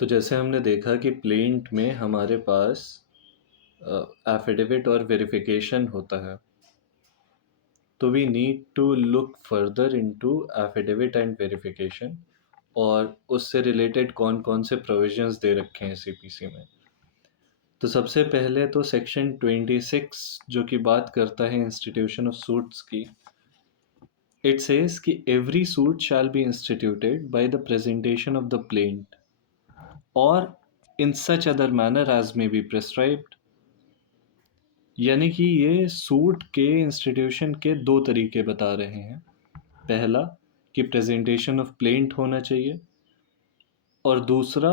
तो जैसे हमने देखा कि प्लेंट में हमारे पास एफिडेविट और वेरिफिकेशन होता है, तो we need to look further into affidavit and verification और उससे रिलेटेड कौन कौन से प्रोविजंस दे रखे हैं सीपीसी में। तो सबसे पहले तो सेक्शन 26 जो कि बात करता है इंस्टीट्यूशन ऑफ सूट्स की, इट सेज कि every suit shall be instituted by the presentation of the plaint or in such other manner as may be prescribed. यानी कि ये सूट के इंस्टीट्यूशन के दो तरीके बता रहे हैं। पहला कि प्रेजेंटेशन ऑफ प्लेंट होना चाहिए, और दूसरा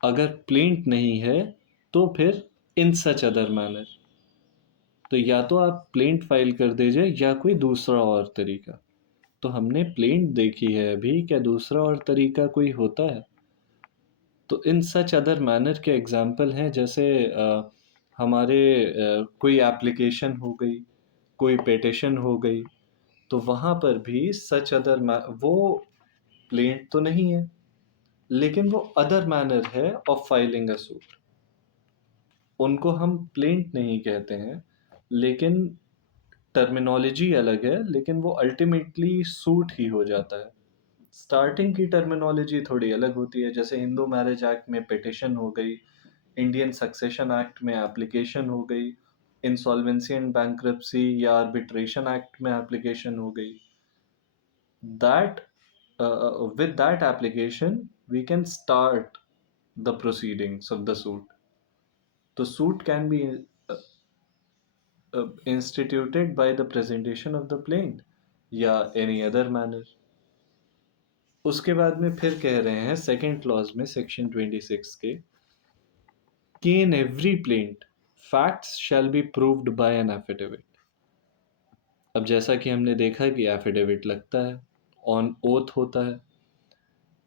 अगर प्लेंट नहीं है तो फिर इन सच अदर मैनर। तो या तो आप प्लेंट फाइल कर दीजिए या कोई दूसरा और तरीका। तो हमने प्लेंट देखी है अभी, क्या दूसरा और तरीका कोई होता है? तो इन सच अदर मैनर के एग्जाम्पल हैं, जैसे हमारे कोई एप्लीकेशन हो गई, कोई पेटिशन हो गई, तो वहाँ पर भी सच अदर वो प्लेंट तो नहीं है, लेकिन वो अदर मैनर है ऑफ फाइलिंग अ सूट। उनको हम प्लेंट नहीं कहते हैं, लेकिन टर्मिनोलॉजी अलग है, लेकिन वो अल्टीमेटली सूट ही हो जाता है। स्टार्टिंग की टर्मिनोलॉजी थोड़ी अलग होती है, जैसे हिंदू मैरिज एक्ट में पिटिशन हो गई, इंडियन सक्सेशन एक्ट में एप्लीकेशन हो गई, इंसॉल्वेंसी एंड बैंक्रप्सी या आर्बिट्रेशन एक्ट में एप्लीकेशन हो गई। That with that application we can start the proceedings of the suit. The suit can be uh, instituted by the presentation of the plaint या any other manner. उसके बाद में फिर कह रहे हैं सेकेंड क्लॉज में सेक्शन 26 के कि in every plaint facts shall be proved bye an affidavit. अब जैसा कि हमने देखा कि एफिडेविट लगता है, ऑन ओथ होता है।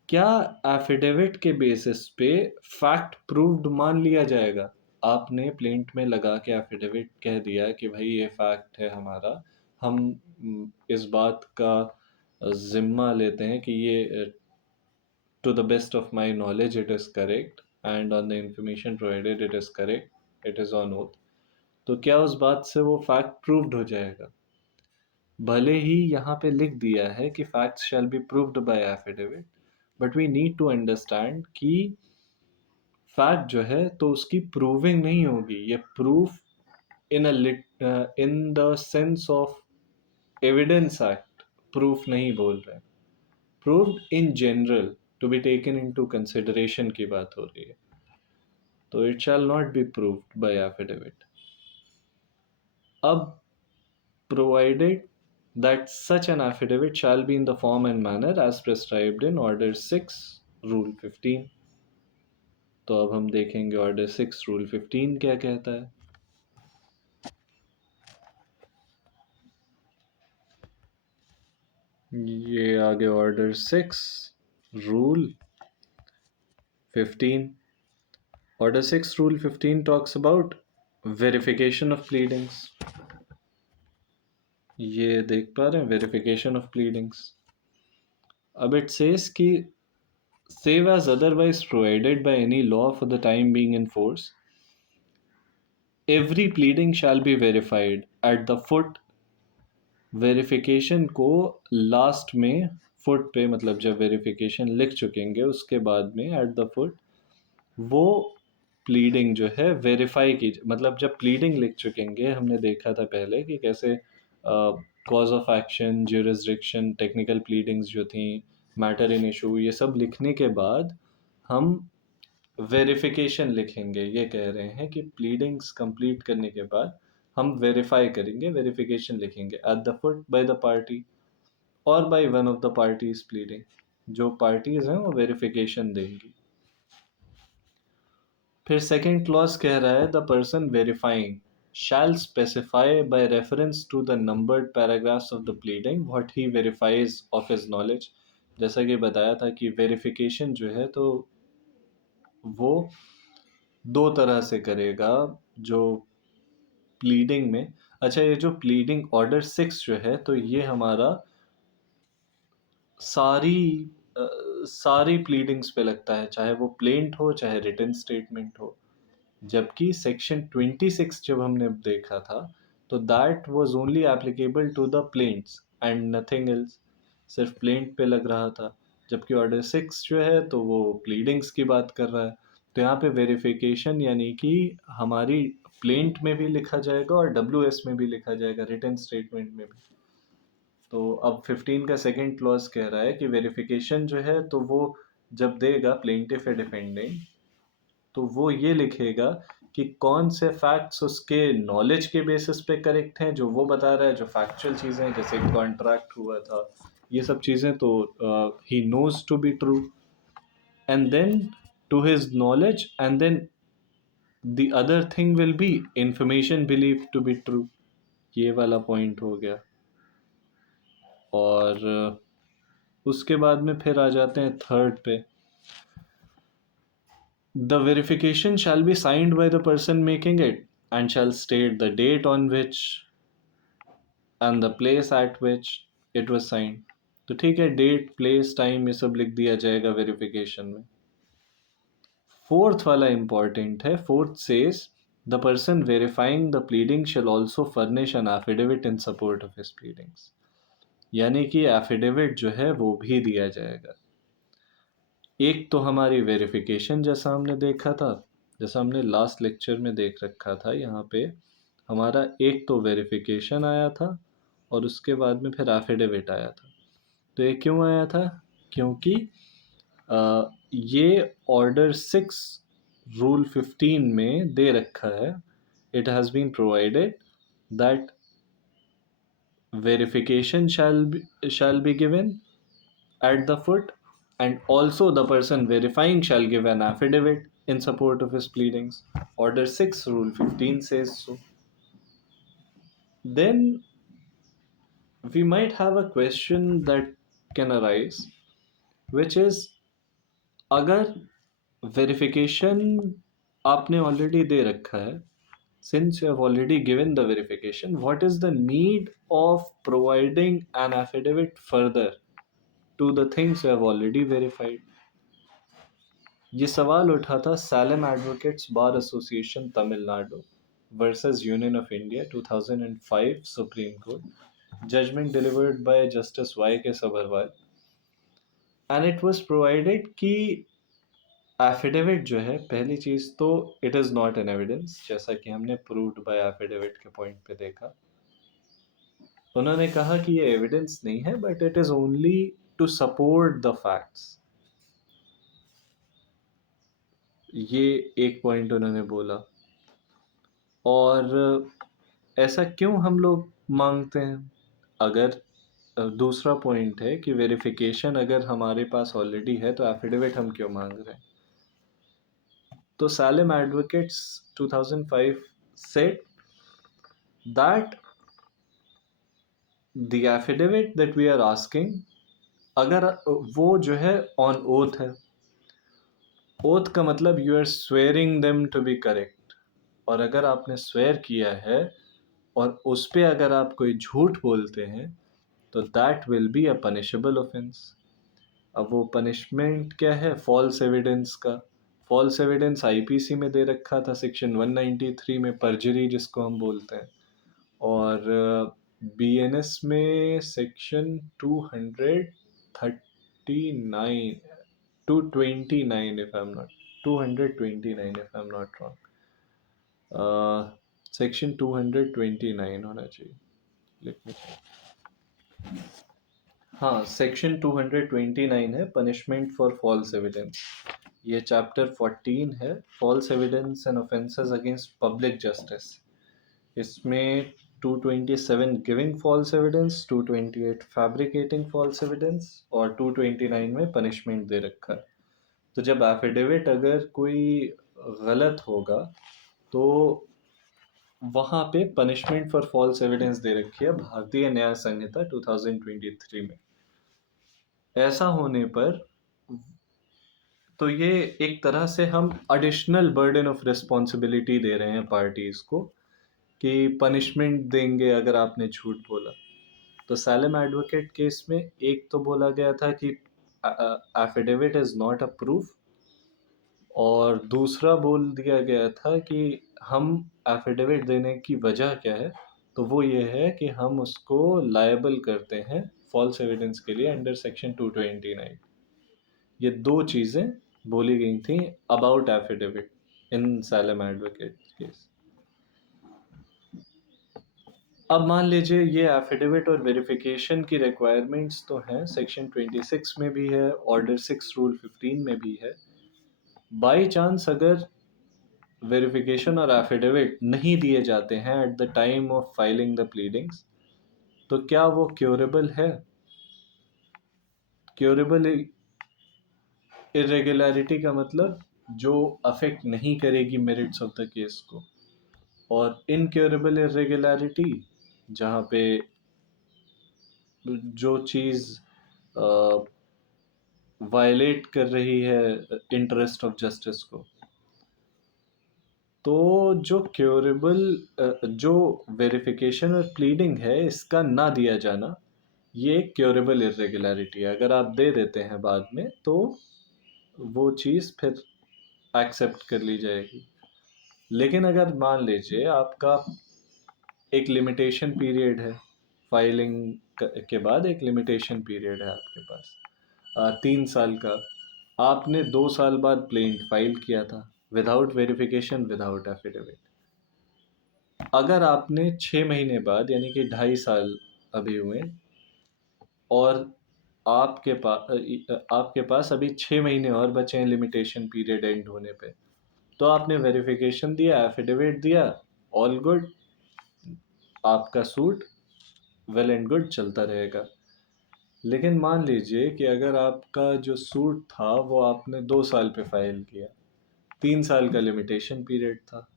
क्या एफिडेविट के बेसिस पे फैक्ट प्रूव्ड मान लिया जाएगा? आपने प्लेंट में लगा के एफिडेविट कह दिया कि भाई ये फैक्ट है हमारा, हम इस बात का जिम्मा लेते हैं कि ये to the best of my knowledge it is correct and on the information provided it is correct, it is on oath। तो क्या उस बात से वो फैक्ट प्रूव्ड हो जाएगा? भले ही यहाँ पे लिख दिया है कि facts shall be proved by affidavit, but we need to understand कि फैक्ट जो है तो उसकी प्रूविंग नहीं होगी। ये proof in the sense of evidence act proof नहीं बोल रहे, proved in general to be taken into consideration की बात हो रही है। तो it shall not be proved by affidavit. अब provided that such an affidavit shall be in the form and manner as prescribed in Order 6, Rule 15। तो अब हम देखेंगे Order 6, Rule 15 क्या कहता है। ये आगे Order 6, Rule 15। Order 6, Rule 15 talks about verification of pleadings। ये देख पा रहे हैं, verification of pleadings। अब it says कि save as otherwise provided by any law for the time being in force, every pleading shall be verified at the foot। Verification को last में foot पे, मतलब जब वेरिफिकेशन लिख चुकेंगे उसके बाद में एट द फुट वो प्लीडिंग जो है वेरीफाई की, मतलब जब प्लीडिंग लिख चुकेंगे, हमने देखा था पहले कि कैसे cause of action, jurisdiction, technical pleadings जो थी, मैटर इन इशू, ये सब लिखने के बाद हम वेरिफिकेशन लिखेंगे। ये कह रहे हैं कि प्लीडिंग्स कंप्लीट करने के बाद हम वेरीफाई करेंगे, वेरिफिकेशन लिखेंगे at the foot by the party or by one of the parties pleading. जो पार्टीज हैं वो वेरिफिकेशन देंगी। फिर सेकेंड क्लॉज कह रहा है the person verifying shall specify by reference to the numbered paragraphs of the pleading what he verifies of his knowledge। जैसा कि बताया था कि वेरिफिकेशन जो है तो वो दो तरह से करेगा जो प्लीडिंग में। अच्छा, ये जो प्लीडिंग ऑर्डर 6 जो है तो ये हमारा सारी सारी प्लीडिंग्स पे लगता है, चाहे वो प्लेंट हो चाहे रिटन स्टेटमेंट हो। जबकि सेक्शन 26 जब हमने देखा था, तो that was only applicable to the plaints and nothing else, सिर्फ प्लेंट पे लग रहा था। जबकि ऑर्डर 6 जो है तो वो प्लीडिंग्स की बात कर रहा है। तो यहाँ पे वेरिफिकेशन यानी कि हमारी प्लेंट में भी लिखा जाएगा और डब्ल्यू एस में भी लिखा जाएगा, रिटन स्टेटमेंट में भी। तो अब 15 का सेकेंड क्लॉज कह रहा है कि वेरिफिकेशन जो है तो वो जब देगा प्लेंटिफ या डिफेंडेंट, तो वो ये लिखेगा कि कौन से फैक्ट्स उसके नॉलेज के बेसिस पे करेक्ट हैं, जो वो बता रहा है, जो फैक्चुअल चीज़ें हैं जैसे कॉन्ट्रैक्ट हुआ था, ये सब चीज़ें तो ही knows to be true, and then to his knowledge, and then the other thing will be information believe to be true. ये वाला पॉइंट हो गया। और उसके बाद में फिर आ जाते हैं थर्ड पे। The verification shall be signed by the person making it and shall state the date on which and the place at which it was signed. तो ठीक है, डेट प्लेस टाइम ये सब लिख दिया जाएगा वेरिफिकेशन में। फोर्थ वाला इंपॉर्टेंट है। Fourth says the person verifying the pleading shall also furnish an affidavit in support of his pleadings। यानी कि एफिडेविट जो है वो भी दिया जाएगा। एक तो हमारी वेरिफिकेशन जैसा हमने देखा था, जैसा हमने लास्ट लेक्चर में देख रखा था, यहाँ पे हमारा एक तो वेरिफिकेशन आया था और उसके बाद में फिर एफिडेविट आया था। तो ये क्यों आया था? क्योंकि ये ऑर्डर 6 रूल 15 में दे रखा है, it has been provided that verification shall be given at the foot, and also the person verifying shall give an affidavit in support of his pleadings. Order 6 rule 15 says so. Then we might have a question that can arise, which is अगर verification आपने already दे रखा है, since you have already given the verification, what is the need of providing an affidavit further to the things you have already verified? ये सवाल उठा था Salem advocates bar association Tamilnadu versus union of India 2005 supreme court, judgment delivered by justice Y K Sabharwal, and it was provided कि affidavit जो है, पहली चीज़ तो it is not an evidence, जैसा कि हमने प्रूव्ड बाय एफिडेविट के पॉइंट पे देखा। उन्होंने कहा कि ये एविडेंस नहीं है but it is only to support the facts. ये एक पॉइंट उन्होंने बोला। और ऐसा क्यों हम लोग मांगते हैं? अगर दूसरा पॉइंट है कि वेरिफिकेशन अगर हमारे पास ऑलरेडी है तो एफिडेविट हम क्यों मांग रहे हैं? तो Salem advocates 2005 said that the affidavit that we are asking, अगर वो जो है ऑन ओथ है, ओथ का मतलब you are swearing them to be correct, और अगर आपने स्वेयर किया है और उस पर अगर आप कोई झूठ बोलते हैं तो that will be a punishable offence. अब वो पनिशमेंट क्या है? फॉल्स एविडेंस का। फॉल्स एविडेंस आईपीसी में दे रखा था सेक्शन 193 में, परजरी जिसको हम बोलते हैं, और बीएनएस में section 239 229 if I'm not 229 if I'm not wrong, section 229 होना चाहिए, लेट मी चेक। हाँ, सेक्शन 229 है, पनिशमेंट फॉर फॉल्स एविडेंस। ये चैप्टर 14 है, false evidence and offences against public justice. इसमें 227 giving false evidence, 228 fabricating false evidence और 229 में punishment दे रखा है। तो जब एफिडेविट अगर कोई गलत होगा तो वहाँ पे पनिशमेंट फॉर फॉल्स एविडेंस दे रखी है भारतीय न्याय संहिता 2023 में। ऐसा होने पर तो ये एक तरह से हम एडिशनल बर्डन ऑफ रिस्पॉन्सिबिलिटी दे रहे हैं पार्टीज को कि पनिशमेंट देंगे अगर आपने झूठ बोला। तो सैलम एडवोकेट केस में एक तो बोला गया था कि affidavit is not a proof, और दूसरा बोल दिया गया था कि हम एफिडेविट देने की वजह क्या है, तो वो ये है कि हम उसको लायबल करते हैं फॉल्स एविडेंस के लिए अंडर सेक्शन 229। ये दो चीज़ें बोली गई थी about affidavit in slam advocate case. अब मान लीजिए ये एफिडेविट और वेरिफिकेशन की रिक्वायरमेंट्स तो हैं, सेक्शन 26 में भी है, ऑर्डर 6 रूल 15 में भी है। बाई चांस अगर वेरिफिकेशन और एफिडेविट नहीं दिए जाते हैं at the time of filing the pleadings, तो क्या वो क्योरेबल है? क्योरेबल इरेगुलरिटी का मतलब जो अफेक्ट नहीं करेगी मेरिट्स ऑफ द केस को, और इनक्योरेबल इरेगुलरिटी जहाँ पे जो चीज़ वायलेट कर रही है इंटरेस्ट ऑफ जस्टिस को। तो जो क्योरेबल जो वेरिफिकेशन और प्लीडिंग है इसका ना दिया जाना, ये एक क्योरेबल इरेगुलरिटी है। अगर आप दे देते हैं बाद में तो वो चीज़ फिर एक्सेप्ट कर ली जाएगी। लेकिन अगर मान लीजिए आपका एक लिमिटेशन पीरियड है, फाइलिंग के बाद एक लिमिटेशन पीरियड है आपके पास 3 साल का, आपने 2 साल बाद प्लेंट फाइल किया था विदाउट वेरिफिकेशन विदाउट एफिडेविट। अगर आपने 6 महीने बाद यानी कि 2.5 साल अभी हुए, और आपके पास अभी 6 महीने और बचे हैं लिमिटेशन पीरियड एंड होने पे, तो आपने वेरिफिकेशन दिया, एफिडेविट दिया, ऑल गुड, आपका सूट वेल एंड गुड चलता रहेगा। लेकिन मान लीजिए कि अगर आपका जो सूट था वो आपने 2 साल पे फाइल किया, 3 साल का लिमिटेशन पीरियड था,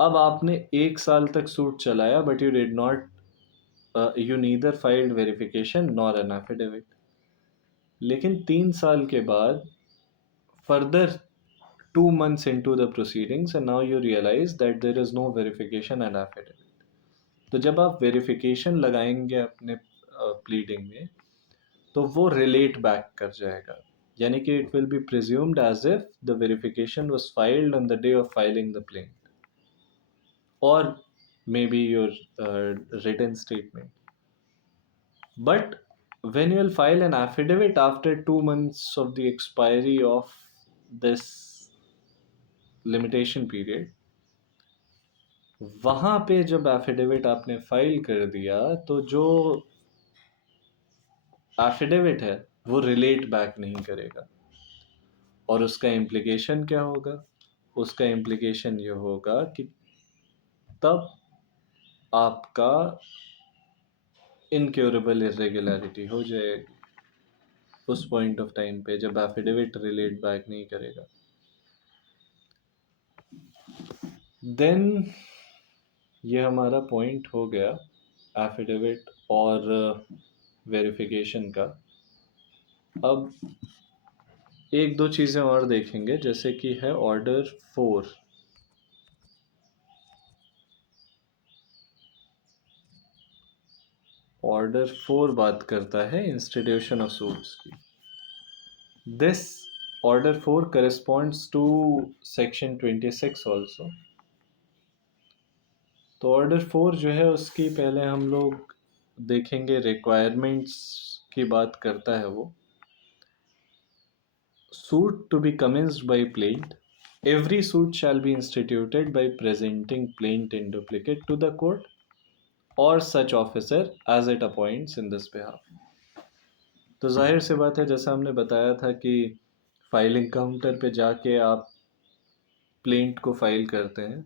अब आपने 1 साल तक सूट चलाया but you did not you neither filed verification nor an affidavit. लेकिन 3 साल के बाद further 2 months into the proceedings and now you realize that there is no verification and affidavit, तो जब आप वेरिफिकेशन लगाएंगे अपने प्लीडिंग में तो वो रिलेट बैक कर जाएगा, यानी कि it will be presumed as if the verification was filed on the day of filing the plaint or may be your written statement. But when you will file an affidavit after 2 months of the expiry of this limitation period, वहाँ पे जब affidavit आपने file कर दिया तो जो affidavit है वो रिलेट बैक नहीं करेगा। और उसका इम्प्लीकेशन क्या होगा? उसका इम्प्लीकेशन ये होगा कि तब आपका इनक्योरेबल इरेगुलरिटी हो जाएगी उस पॉइंट ऑफ टाइम पे जब एफिडेविट रिलेट बैक नहीं करेगा। देन ये हमारा पॉइंट हो गया एफिडेविट और वेरिफिकेशन का। अब एक दो चीज़ें और देखेंगे, जैसे कि है ऑर्डर 4। ऑर्डर 4 बात करता है इंस्टीट्यूशन ऑफ सूट्स की। This order 4 corresponds to section 26 also. तो ऑर्डर 4 जो है उसकी पहले हम लोग देखेंगे, रिक्वायरमेंट्स की बात करता है वो। Suit to be commenced by plaint. Every suit shall be instituted by presenting plaint in duplicate to the court or such officer as it appoints in this behalf. तो जाहिर सी बात है, जैसा हमने बताया था कि फाइलिंग काउंटर पे जाके आप प्लेंट को फाइल करते हैं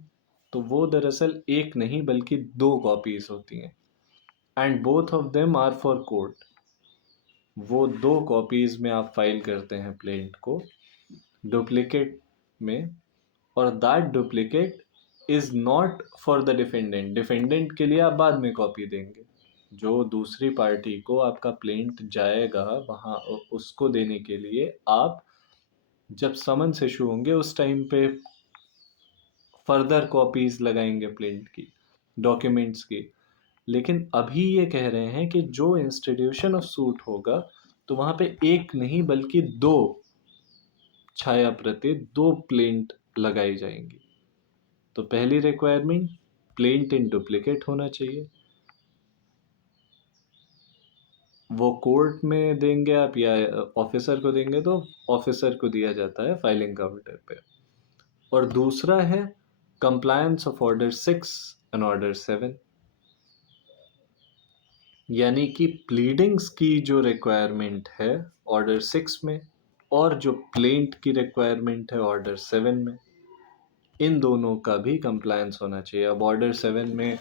तो वो दरअसल एक नहीं बल्कि 2 कॉपीज होती हैं, and both of them are for court. वो 2 कॉपीज में आप फाइल करते हैं प्लेंट को डुप्लीकेट में, और that duplicate is not for the defendant. Defendant के लिए आप बाद में कॉपी देंगे, जो दूसरी पार्टी को आपका प्लेंट जाएगा वहाँ उसको देने के लिए आप जब समन्स इशू होंगे उस टाइम पे फर्दर कॉपीज लगाएंगे प्लेंट की, डॉक्यूमेंट्स की। लेकिन अभी ये कह रहे हैं कि जो इंस्टीट्यूशन ऑफ सूट होगा तो वहाँ पे एक नहीं बल्कि दो छाया प्रति, दो प्लेंट लगाई जाएंगी। तो पहली रिक्वायरमेंट, प्लेंट इन डुप्लीकेट होना चाहिए। वो कोर्ट में देंगे आप या ऑफिसर को देंगे, तो ऑफिसर को दिया जाता है फाइलिंग काउंटर पे। और दूसरा है compliance of order 6 and order 7, यानी कि प्लीडिंग्स की जो रिक्वायरमेंट है ऑर्डर 6 में और जो प्लेंट की रिक्वायरमेंट है ऑर्डर 7 में, इन दोनों का भी कंप्लायंस होना चाहिए। अब ऑर्डर 7 में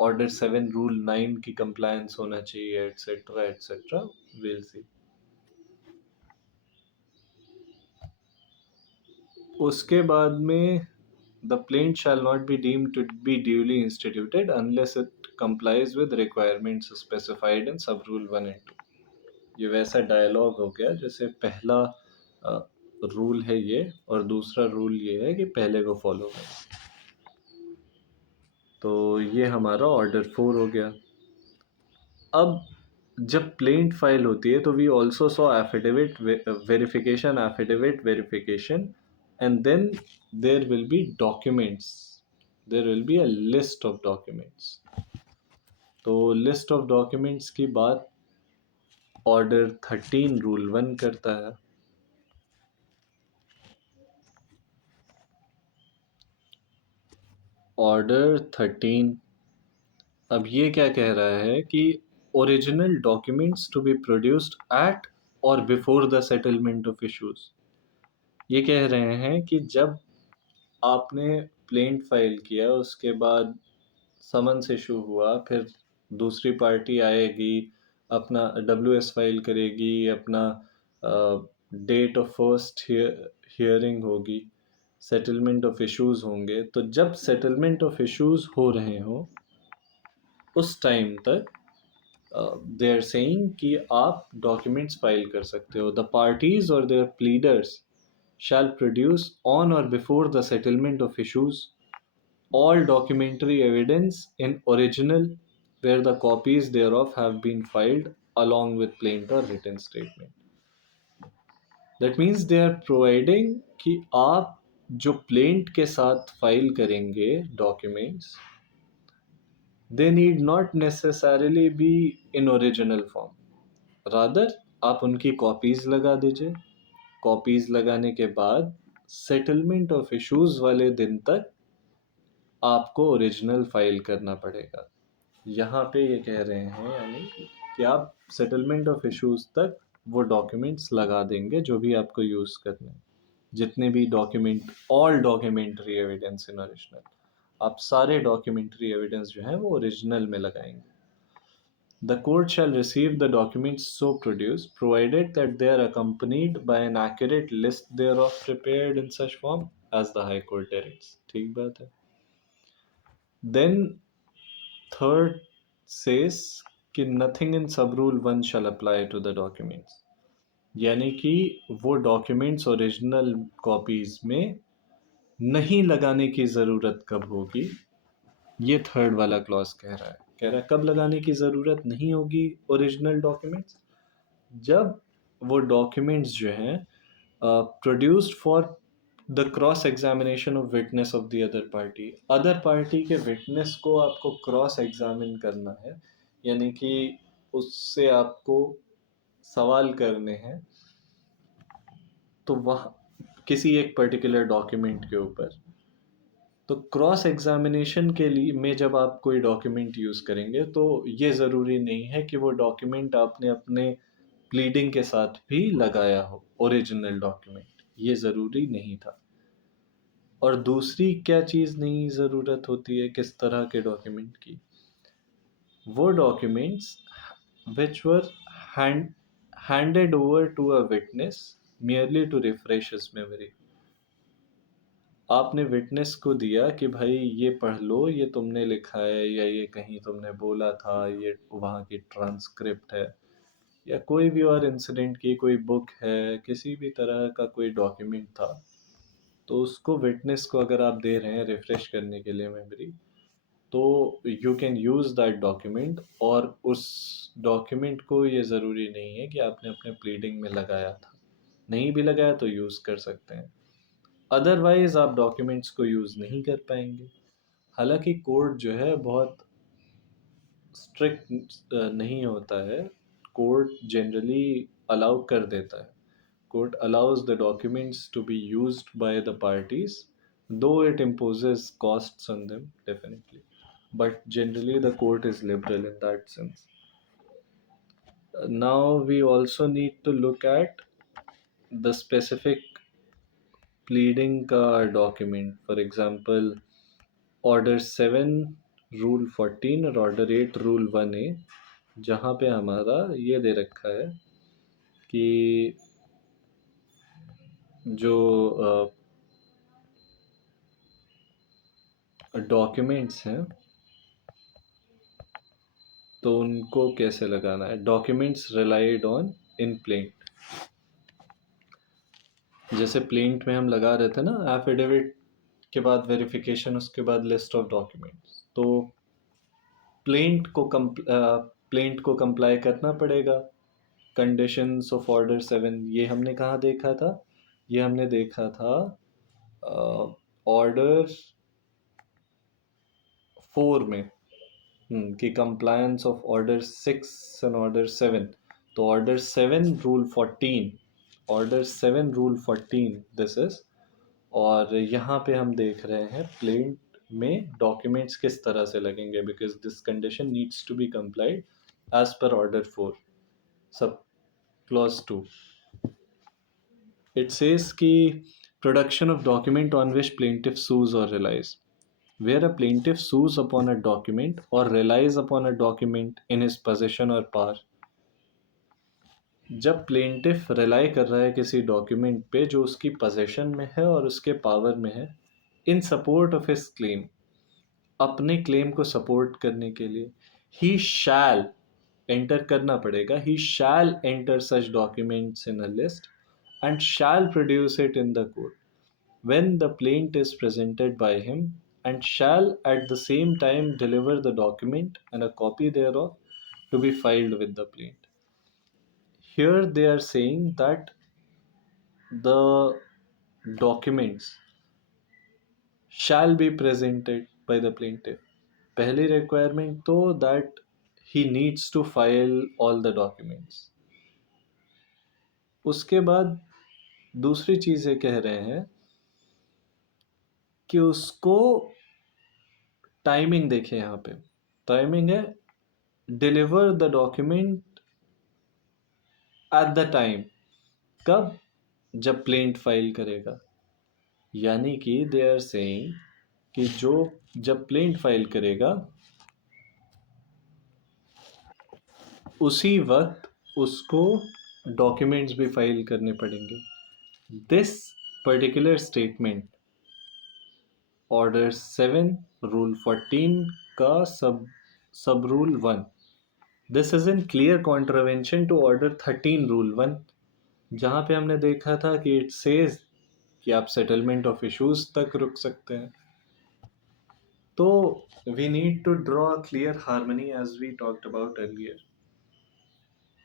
ऑर्डर 7 रूल 9 की कंप्लायंस होना चाहिए, एटसेट्रा एटसेट्रा, विल सी। उसके बाद में the plaint shall not be deemed to be duly instituted unless it complies with requirements specified in sub rule 1 and 2। ये वैसा डायलॉग हो गया जैसे पहला रूल है ये और दूसरा रूल ये है कि पहले को फॉलो करें। तो ये हमारा ऑर्डर 4 हो गया। अब जब प्लेंट फाइल होती है तो we also saw affidavit verification and then there will be documents, there will be a list of documents. तो लिस्ट ऑफ डॉक्यूमेंट्स की बात ऑर्डर 13 रूल 1 करता है। ऑर्डर 13 अब ये क्या कह रहा है कि original documents to be produced at or before the settlement of issues. ये कह रहे हैं कि जब आपने प्लेंट फाइल किया उसके बाद समन्स इशू हुआ, फिर दूसरी पार्टी आएगी, अपना WS फाइल करेगी, अपना डेट ऑफ फर्स्ट हियरिंग होगी, सेटलमेंट ऑफ इश्यूज होंगे। तो जब सेटलमेंट ऑफ इश्यूज हो रहे हो उस टाइम तक दे आर सेइंग कि आप डॉक्यूमेंट्स फाइल कर सकते हो। द पार्टीज और there प्लीडर्स shall produce on or before the settlement of issues all documentary evidence in original where the copies thereof have been filed along with plaint or written statement. That means they are providing कि आप जो plaint के साथ file करेंगे documents, they need not necessarily be in original form, rather आप उनकी copies लगा दीजिए। कॉपीज लगाने के बाद सेटलमेंट ऑफ इश्यूज वाले दिन तक आपको ओरिजिनल फाइल करना पड़ेगा। यहाँ पे ये कह रहे हैं यानी कि आप सेटलमेंट ऑफ इश्यूज तक वो डॉक्यूमेंट्स लगा देंगे जो भी आपको यूज़ करने हैं, जितने भी document, all documentary evidence in original, आप सारे डॉक्यूमेंट्री एविडेंस जो है वो ओरिजिनल में लगाएंगे। The court shall receive the documents so produced, provided that they are accompanied by an accurate list thereof prepared in such form as the High Court directs. ठीक बात है। Then third says कि nothing in sub rule 1 shall apply to the documents, यानी कि वो documents original copies में नहीं लगाने की ज़रूरत कब होगी, ये थर्ड वाला क्लॉज कह रहा है। कह रहा है कब लगाने की ज़रूरत नहीं होगी ओरिजिनल डॉक्यूमेंट्स, जब वो डॉक्यूमेंट्स जो हैं produced for the cross examination of witness of the other party के विटनेस को आपको क्रॉस एग्जामिन करना है, यानी कि उससे आपको सवाल करने हैं। तो वह किसी एक पर्टिकुलर डॉक्यूमेंट के ऊपर, तो क्रॉस एग्जामिनेशन के लिए में जब आप कोई डॉक्यूमेंट यूज़ करेंगे तो ये ज़रूरी नहीं है कि वो डॉक्यूमेंट आपने अपने प्लीडिंग के साथ भी लगाया हो, ओरिजिनल डॉक्यूमेंट, ये ज़रूरी नहीं था। और दूसरी क्या चीज़ नहीं ज़रूरत होती है किस तरह के डॉक्यूमेंट की, वो documents which were handed over to a witness merely to refresh his memory। आपने विटनेस को दिया कि भाई ये पढ़ लो, ये तुमने लिखा है या ये कहीं तुमने बोला था, ये वहाँ की ट्रांसक्रिप्ट है, या कोई भी और इंसिडेंट की कोई बुक है, किसी भी तरह का कोई डॉक्यूमेंट था, तो उसको विटनेस को अगर आप दे रहे हैं रिफ्रेश करने के लिए मेमोरी, तो you can use that document, और उस डॉक्यूमेंट को ये ज़रूरी नहीं है कि आपने अपने प्लीडिंग में लगाया था, नहीं भी लगाया तो यूज़ कर सकते हैं। अदरवाइज़ आप डॉक्यूमेंट्स को यूज़ नहीं कर पाएंगे। हालांकि कोर्ट जो है बहुत स्ट्रिक्ट नहीं होता है। कोर्ट जनरली अलाउ कर देता है। Court allows the documents to be used by the parties, though it imposes costs on them definitely, but generally the court is liberal in that sense. Now we also need to look at the specific pleading का document. For example, order 7 rule 14 और order 8 rule 1A, जहाँ पे हमारा ये दे रखा है कि जो डॉक्यूमेंट्स हैं तो उनको कैसे लगाना है। Documents relied on in plaint, जैसे प्लेंट में हम लगा रहे थे ना, एफिडेविट के बाद वेरिफिकेशन, उसके बाद लिस्ट ऑफ डॉक्यूमेंट्स। तो प्लेंट को कंप्लाई करना पड़ेगा। कंडीशंस ऑफ ऑर्डर 7 ये हमने कहाँ देखा था? ये हमने देखा था ऑर्डर 4 में, कि compliance of order 6 and order 7। तो order 7 rule 14, order 7 rule 14 this is. और यहाँ पे हम देख रहे हैं प्लेंट में डॉक्यूमेंट्स किस तरह से लगेंगे, because this condition needs to be complied as per order 4 sub clause 2। It says कि production of document on which plaintiff sues or relies, where a plaintiff sues upon a document or relies upon a document in his possession or power। जब plaintiff rely कर रहा है किसी document पे जो उसकी possession में है और उसके पावर में है, in support of his claim, अपने क्लेम को सपोर्ट करने के लिए, ही शैल एंटर करना पड़ेगा, he shall enter such documents in a list and shall produce it in the court when the plaint is presented by him, and shall at the same time deliver the document and a copy thereof to be filed with the plaint। Here they are saying that the documents shall be presented by the plaintiff। पहली requirement तो that he needs to file all the documents। उसके बाद दूसरी चीज़ ये कह रहे हैं कि उसको टाइमिंग देखें। यहाँ पे टाइमिंग है deliver the document at the time, कब? जब प्लेंट फाइल करेगा। यानी कि दे आर सेइंग कि जो जब प्लेंट फाइल करेगा उसी वक्त उसको डॉक्यूमेंट्स भी फाइल करने पड़ेंगे। This particular statement order 7 rule 14 का sub rule 1, this is in clear contravention to order 13 rule 1, जहाँ पे हमने देखा था कि इट सेज कि आप सेटलमेंट ऑफ इश्यूज तक रुक सकते हैं। तो we need to draw a clear harmony as we talked about earlier.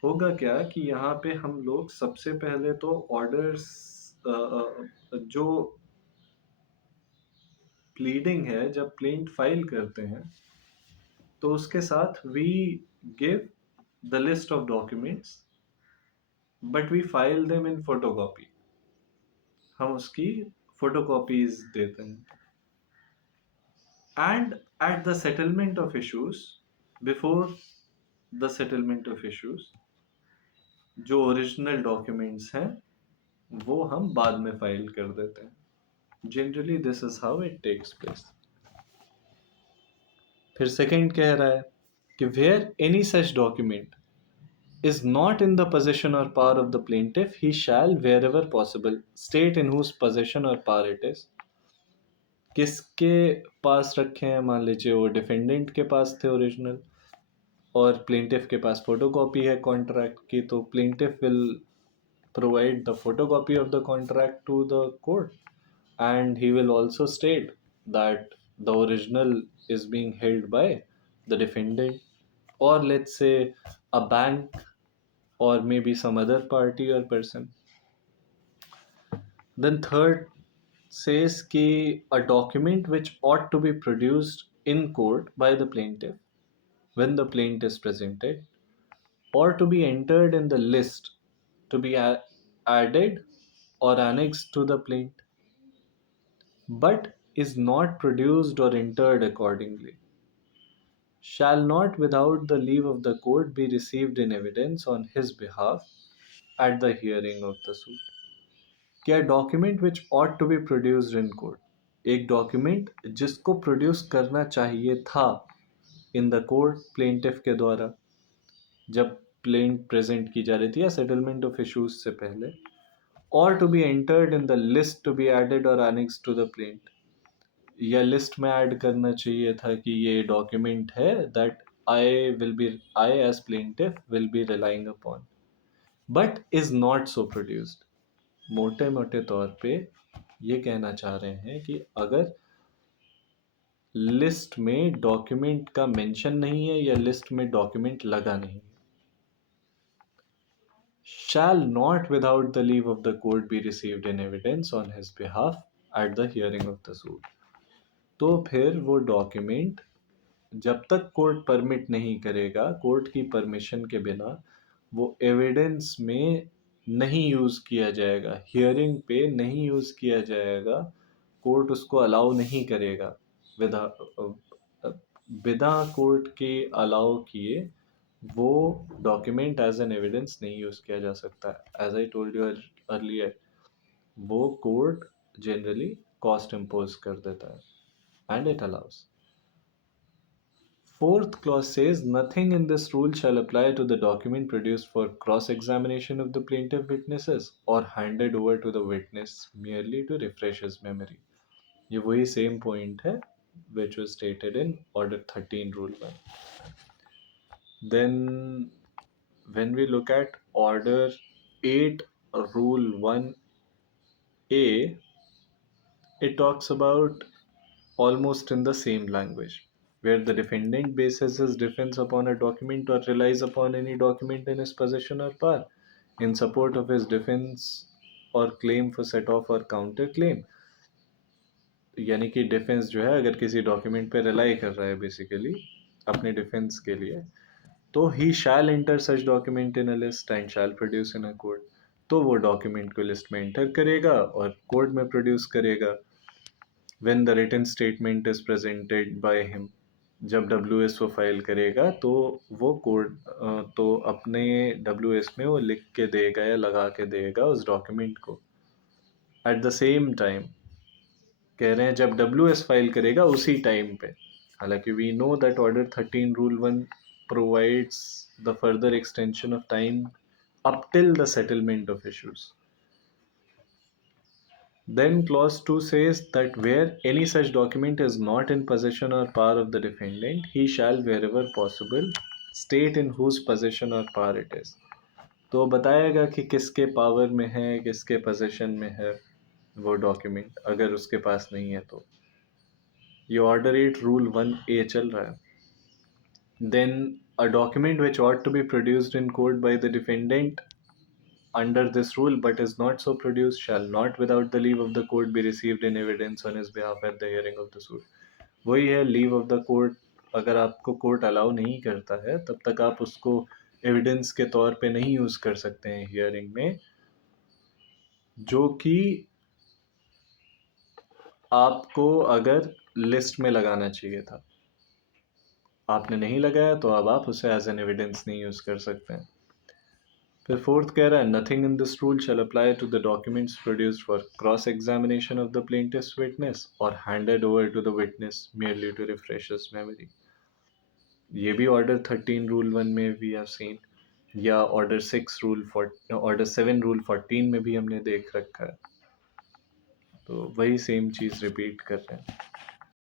होगा क्या कि यहाँ पे हम लोग सबसे पहले तो ऑर्डर्स, जो प्लीडिंग है, जब प्लेंट फाइल करते हैं तो उसके साथ we give the list of documents, but we file them in photocopy. हम उसकी फोटोकॉपीज देते हैं। And at the settlement of issues, before the settlement of issues, जो ओरिजिनल डॉक्यूमेंट्स हैं वो हम बाद में फाइल कर देते हैं। Generally this is how it takes place. फिर सेकंड कह रहा है कि where any such document is not in the possession or power of the plaintiff, he shall, wherever possible, state in whose possession or power it is। किसके पास रखे हैं? मान लीजिए वो डिफेंडेंट के पास थे ओरिजिनल, और प्लेंटिफ के पास फोटोकॉपी है कॉन्ट्रैक्ट की, तो plaintiff will provide the photocopy of the contract to the court, and he will also state that the original is being held by the defendant, or let's say a bank, or maybe some other party or person. Then third says कि a document which ought to be produced in court by the plaintiff when the plaint is presented, or to be entered in the list to be added or annexed to the plaint, but is not produced or entered accordingly, shall not without the leave of the court be received in evidence on his behalf at the hearing of the suit. क्या document which ought to be produced in court, एक document जिसको produce करना चाहिए था in the court plaintiff के द्वारा जब plaint present की जा रही थी या सेटलमेंट ऑफ इश्यूज से पहले, or to be entered in the list to be added or annex to the plaint, या लिस्ट में ऐड करना चाहिए था कि ये डॉक्यूमेंट है that I as plaintiff will be relying upon, but is not so produced. मोटे मोटे तौर पे ये कहना चाह रहे हैं कि अगर लिस्ट में डॉक्यूमेंट का मेंशन नहीं है या लिस्ट में डॉक्यूमेंट लगा नहीं है, shall not without the leave of the court be received in evidence on his behalf at the hearing of the suit। तो फिर वो डॉक्यूमेंट जब तक कोर्ट परमिट नहीं करेगा, कोर्ट की परमिशन के बिना वो एविडेंस में नहीं यूज़ किया जाएगा, हियरिंग पे नहीं यूज़ किया जाएगा, कोर्ट उसको अलाउ नहीं करेगा। विदा बिना कोर्ट के अलाउ किए वो डॉक्यूमेंट एज एन एविडेंस नहीं यूज़ किया जा सकता। As I told you earlier, वो कोर्ट जनरली कॉस्ट इम्पोज कर देता है and it allows. Fourth clause says nothing in this rule shall apply to the document produced for cross-examination of the plaintiff witnesses or handed over to the witness merely to refresh his memory। ये वही same point है which was stated in Order 13 Rule 1। Then when we look at Order 8 Rule 1A, it talks about almost in the same language, where the defendant bases his defense upon a document or relies upon any document in his possession or power in support of his defense or claim for set off or counter claim। यानी कि defence जो है अगर किसी document पे rely कर रहा है बेसिकली अपने डिफेंस के लिए, तो he shall enter such document in a list and shall produce in a court. तो वो डॉक्यूमेंट को लिस्ट में एंटर करेगा और कोर्ट में प्रोड्यूस करेगा when the written statement is presented by him। जब WS वो फाइल करेगा तो वो कोड तो अपने WS में वो लिख के देगा या लगा के देगा उस डॉक्यूमेंट को। एट द सेम टाइम कह रहे हैं जब WS फाइल करेगा उसी टाइम पे, हालांकि we know that Order 13 Rule 1 provides the further extension of time up till the settlement of issues। Then clause 2 says that where any such document is not in possession or power of the defendant, he shall wherever possible state in whose possession or power it is। तो बताएगा कि किसके power में है, किसके possession में है वो डॉक्यूमेंट, अगर उसके पास नहीं है तो। ये Order 8 Rule 1A चल रहा है। Then a document which ought to be produced in court by the defendant under this rule but is not so produced shall not without the leave of the court be received in evidence on his behalf at the hearing of the suit। वही है leave of the court, अगर आपको court allow नहीं करता है तब तक आप उसको एविडेंस के तौर पे नहीं यूज़ कर सकते हैं हियरिंग में, जो कि आपको अगर लिस्ट में लगाना चाहिए था, आपने नहीं लगाया तो अब आप उसे एज एन एविडेंस नहीं यूज़ कर सकते हैं। फिर फोर्थ कह रहा है nothing in this rule shall apply to the documents produced for cross examination of the plaintiff's witness or handed over to the witness merely to refresh his memory। ये भी Order 13 Rule 1 में we have seen, या Order 7 Rule 14 में भी हमने देख रखा है। तो वही सेम चीज़ रिपीट कर रहे हैं।